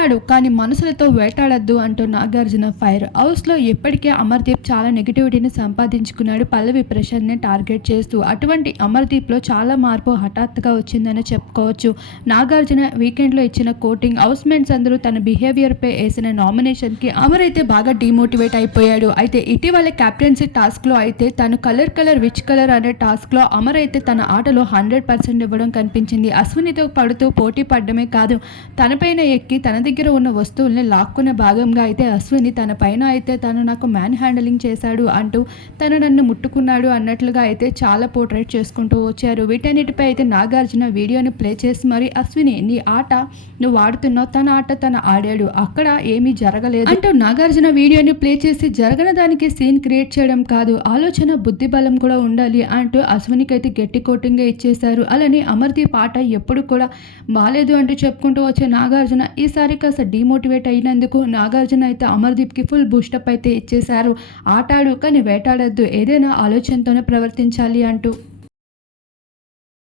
ఆట కానీ మనసులతో వేటాడద్దు అంటూ నాగార్జున ఫైర్ హౌస్లో ఇప్పటికే అమర్దీప్ చాలా నెగిటివిటీని సంపాదించుకున్నాడు. పల్లవి ప్రశాంత్ని టార్గెట్ చేస్తూ అటువంటి అమర్దీప్లో చాలా మార్పు హఠాత్తుగా వచ్చిందని చెప్పుకోవచ్చు. నాగార్జున వీకెండ్లో ఇచ్చిన కోటింగ్ హౌస్మేట్స్ అందరూ తన బిహేవియర్పై వేసిన నామినేషన్కి అమర్ అయితే బాగా డిమోటివేట్ అయిపోయాడు అయితే ఇటీవల క్యాప్టెన్సీ టాస్క్లో అయితే తను కలర్ కలర్ విచ్ కలర్ అనే టాస్క్లో అమర్ అయితే తన ఆటలో హండ్రెడ్ పర్సెంట్ ఇవ్వడం కనిపించింది. అశ్వినితో పడుతూ పోటీ పడడమే కాదు తనపైన ఎక్కి తన దగ్గర ఉన్న వస్తువుల్ని లాక్కునే భాగంగా అయితే అశ్విని తన పైన అయితే తను నాకు మ్యాన్ హ్యాండిలింగ్ చేశాడు అంటూ తను నన్ను ముట్టుకున్నాడు అన్నట్లుగా అయితే చాలా పోర్ట్రేట్ చేసుకుంటూ వచ్చారు. వీటన్నిటిపై అయితే నాగార్జున వీడియోని ప్లే చేసి మరి అశ్విని నీ ఆట నువ్వు ఆడుతున్నావు తన ఆట తను ఆడాడు అక్కడ ఏమీ జరగలేదు అంటూ నాగార్జున వీడియోని ప్లే చేసి జరగన దానికి సీన్ క్రియేట్ చేయడం కాదు ఆలోచన బుద్ధి బలం కూడా ఉండాలి అంటూ అశ్వినికి అయితే గట్టి కోటింగ్గా ఇచ్చేశారు. అలానే అమర్దీప్ ఆట ఎప్పుడు కూడా బాగాలేదు అంటూ చెప్పుకుంటూ వచ్చే నాగార్జున ఈసారి కాస్త డిమోటివేట్ అయినందుకు నాగార్జున అయితే అమర్దీప్కి ఫుల్ బూస్టప్ అయితే ఇచ్చేశారు. ఆటాడు కానీ వేటాడద్దు. ఏదైనా ఆలోచనతోనే ప్రవర్తించాలి అంటూ.